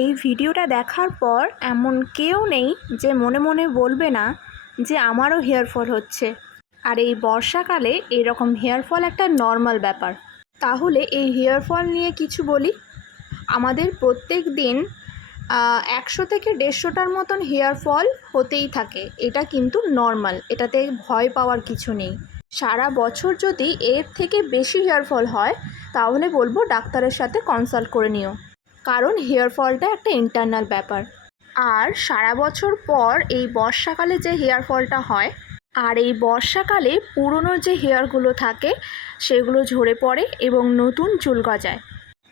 এই ভিডিওটা দেখার পর এমন কেউ নেই যে মনে মনে বলবে না যে আমারও হেয়ার ফল হচ্ছে। আর এই বর্ষাকালে এরকম হেয়ার ফল একটা নর্মাল ব্যাপার। তাহলে এই হেয়ার ফল নিয়ে কিছু বলি। আমাদের প্রত্যেক দিন 100 থেকে 150টার মতন হেয়ার ফল হতেই থাকে। এটা কিন্তু নর্মাল, এটাতে ভয় পাওয়ার কিছু নেই। সারা বছর যদি এর থেকে বেশি হেয়ার ফল হয় তাহলে বলবো ডাক্তারের সাথে কনসাল্ট করে নিও, কারণ হেয়ার ফলটা একটা ইন্টারনাল ব্যাপার। আর সারা বছর পর এই বর্ষাকালে যে হেয়ার ফলটা হয়, আর এই বর্ষাকালে পুরনো যে হেয়ারগুলো থাকে সেগুলো ঝরে পড়ে এবং নতুন চুল গজায়।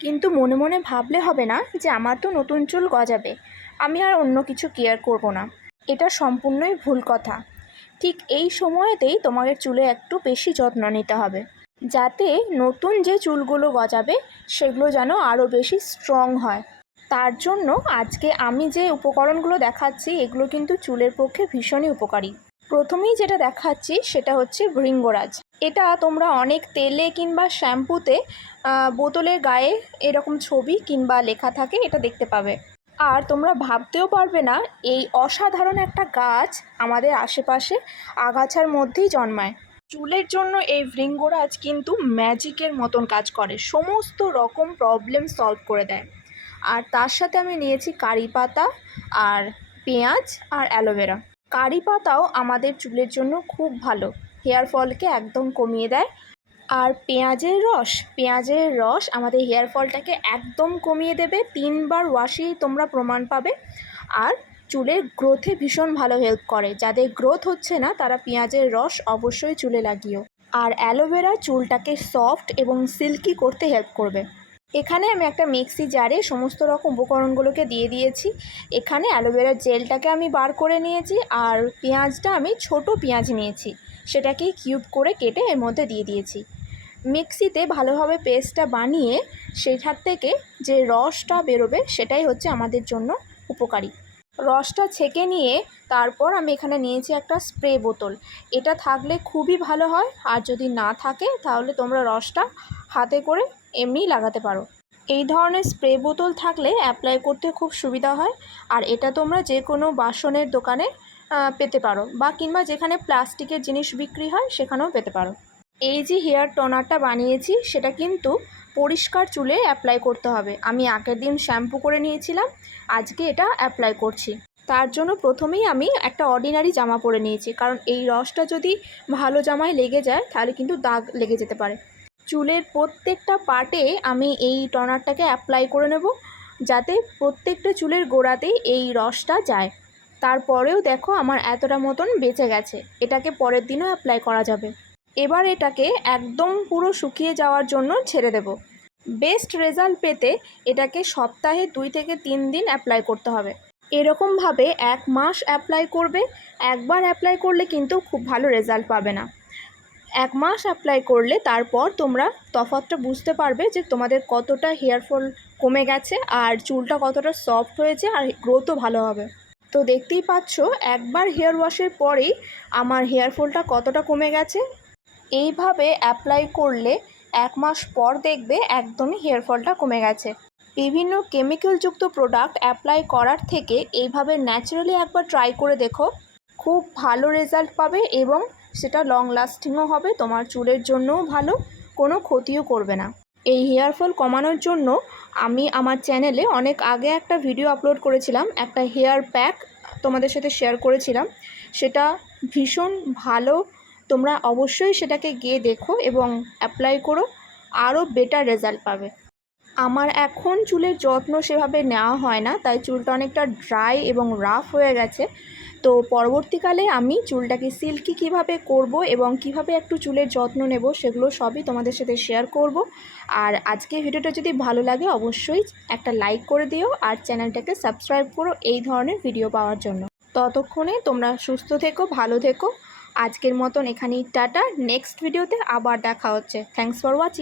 কিন্তু মনে মনে ভাবলে হবে না যে আমার তো নতুন চুল গজাবে, আমি আর অন্য কিছু কেয়ার করব না। এটা সম্পূর্ণই ভুল কথা। ঠিক এই সময়েতেই তোমাদের চুলে একটু বেশি যত্ন নিতে হবে, যাতে নতুন যে চুলগুলো গজাবে সেগুলো যেন আরও বেশি স্ট্রং হয়। তার জন্য আজকে আমি যে উপকরণগুলো দেখাচ্ছি এগুলো কিন্তু চুলের পক্ষে ভীষণই উপকারী। প্রথমেই যেটা দেখাচ্ছি সেটা হচ্ছে ভৃঙ্গরাজ। এটা তোমরা অনেক তেলে কিংবা শ্যাম্পুতে বোতলের গায়ে এরকম ছবি কিংবা লেখা থাকে, এটা দেখতে পাবে। আর তোমরা ভাবতেও পারবে না এই অসাধারণ একটা গাছ আমাদের আশেপাশে আগাছার মধ্যেই জন্মায়। চুলের জন্য এই ভৃঙ্গরাজ কিন্তু ম্যাজিকের মতন কাজ করে, সমস্ত রকম প্রবলেম সলভ করে দেয়। আর তার সাথে আমি নিয়েছি কারি পাতা আর পেঁয়াজ আর অ্যালোভেরা। কারি পাতাও আমাদের চুলের জন্য খুব ভালো, হেয়ার ফলকে একদম কমিয়ে দেয়। আর পেঁয়াজের রস আমাদের হেয়ার ফলটাকে একদম কমিয়ে দেবে। 3 বার ওয়াশেই তোমরা প্রমাণ পাবে। আর চুলের গ্রোথে ভীষণ ভালো হেল্প করে। যাদের গ্রোথ হচ্ছে না তারা পেঁয়াজের রস অবশ্যই চুলে লাগিও। আর অ্যালোভেরা চুলটাকে সফট এবং সিল্কি করতে হেল্প করবে। এখানে আমি একটা মিক্সি জারে সমস্ত রকম উপকরণগুলোকে দিয়ে দিয়েছি। এখানে অ্যালোভেরার জেলটাকে আমি বার করে নিয়েছি, আর পেঁয়াজটা আমি ছোট পেঁয়াজ নিয়েছি, সেটাকে কিউব করে কেটে এর মধ্যে দিয়ে দিয়েছি। মিক্সিতে ভালোভাবে পেস্টটা বানিয়ে সেটার থেকে যে রসটা বেরোবে সেটাই হচ্ছে আমাদের জন্য উপকারী। রসটা ছেঁকে নিয়ে তারপর আমি এখানে নিয়েছি একটা স্প্রে বোতল। এটা থাকলে খুবই ভালো হয়, আর যদি না থাকে তাহলে তোমরা রসটা হাতে করে এমনিই লাগাতে পারো। এই ধরনের স্প্রে বোতল থাকলে অ্যাপ্লাই করতে খুব সুবিধা হয়। আর এটা তোমরা যে কোনো বাসনের দোকানে পেতে পারো, বা কিংবা যেখানে প্লাস্টিকের জিনিস বিক্রি হয় সেখানেও পেতে পারো। এই যে হেয়ার টোনারটা বানিয়েছি সেটা কিন্তু পরিষ্কার চুলে অ্যাপ্লাই করতে হবে। আমি আগের দিন শ্যাম্পু করে নিয়েছিলাম, আজকে এটা অ্যাপ্লাই করছি। তার জন্য প্রথমেই আমি একটা অর্ডিনারি জামা পরে নিয়েছি, কারণ এই রসটা যদি ভালো জামায় লেগে যায় তাহলে কিন্তু দাগ লেগে যেতে পারে। চুলের প্রত্যেকটা পার্টে আমি এই টনারটাকে অ্যাপ্লাই করে নেব, যাতে প্রত্যেকটা চুলের গোড়াতেই এই রসটা যায়। তারপরেও দেখো আমার এতটা মতন বেঁচে গেছে, এটাকে পরের দিনও অ্যাপ্লাই করা যাবে। এবার এটাকে একদম পুরো শুকিয়ে যাওয়ার জন্য ছেড়ে দেব। বেস্ট রেজাল্ট পেতে এটাকে সপ্তাহে 2 থেকে 3 দিন অ্যাপ্লাই করতে হবে। এরকমভাবে 1 মাস অ্যাপ্লাই করবে। একবার অ্যাপ্লাই করলে কিন্তু খুব ভালো রেজাল্ট পাবে না। 1 মাস অ্যাপ্লাই করলে তারপর তোমরা তফাৎটা বুঝতে পারবে যে তোমাদের কতটা হেয়ার ফল কমে গেছে আর চুলটা কতটা সফট হয়েছে আর গ্রোথও ভালো হবে। তো দেখতেই পাচ্ছ একবার হেয়ার ওয়াশের পরেই আমার হেয়ার ফলটা কতটা কমে গেছে। এইভাবে অ্যাপ্লাই করলে 1 মাস পর দেখবে একদমই হেয়ার ফলটা কমে গেছে। বিভিন্ন কেমিক্যালযুক্ত প্রোডাক্ট অ্যাপ্লাই করার থেকে এইভাবে ন্যাচারালি একবার ট্রাই করে দেখো, খুব ভালো রেজাল্ট পাবে এবং সেটা লং লাস্টিংও হবে, তোমার চুলের জন্যও ভালো, কোনো ক্ষতিও করবে না। এই হেয়ার ফল কমানোর জন্য আমি আমার চ্যানেলে অনেক আগে একটা ভিডিও আপলোড করেছিলাম, একটা হেয়ার প্যাক তোমাদের সাথে শেয়ার করেছিলাম। সেটা ভীষণ ভালো, তোমরা অবশ্যই সেটাকে গিয়ে দেখো এবং অ্যাপ্লাই করো, আরও বেটার রেজাল্ট পাবে। আমার এখন চুলের যত্ন সেভাবে নেওয়া হয় না, তাই চুলটা অনেকটা ড্রাই এবং রাফ হয়ে গেছে। তো পরবর্তীকালে আমি চুলটাকে সিল্কি কিভাবে করব এবং কিভাবে একটু চুলের যত্ন নেব সেগুলো সবই তোমাদের সাথে শেয়ার করব। আর আজকে ভিডিওটা যদি ভালো লাগে অবশ্যই একটা লাইক করে দিও, আর চ্যানেলটাকে সাবস্ক্রাইব করো এই ধরনের ভিডিও পাওয়ার জন্য। ততক্ষণে তোমরা সুস্থ থেকো, ভালো থেকো। আজকের মতন এখানেই টাটা, নেক্সট ভিডিওতে আবার দেখা হচ্ছে। Thanks for watching.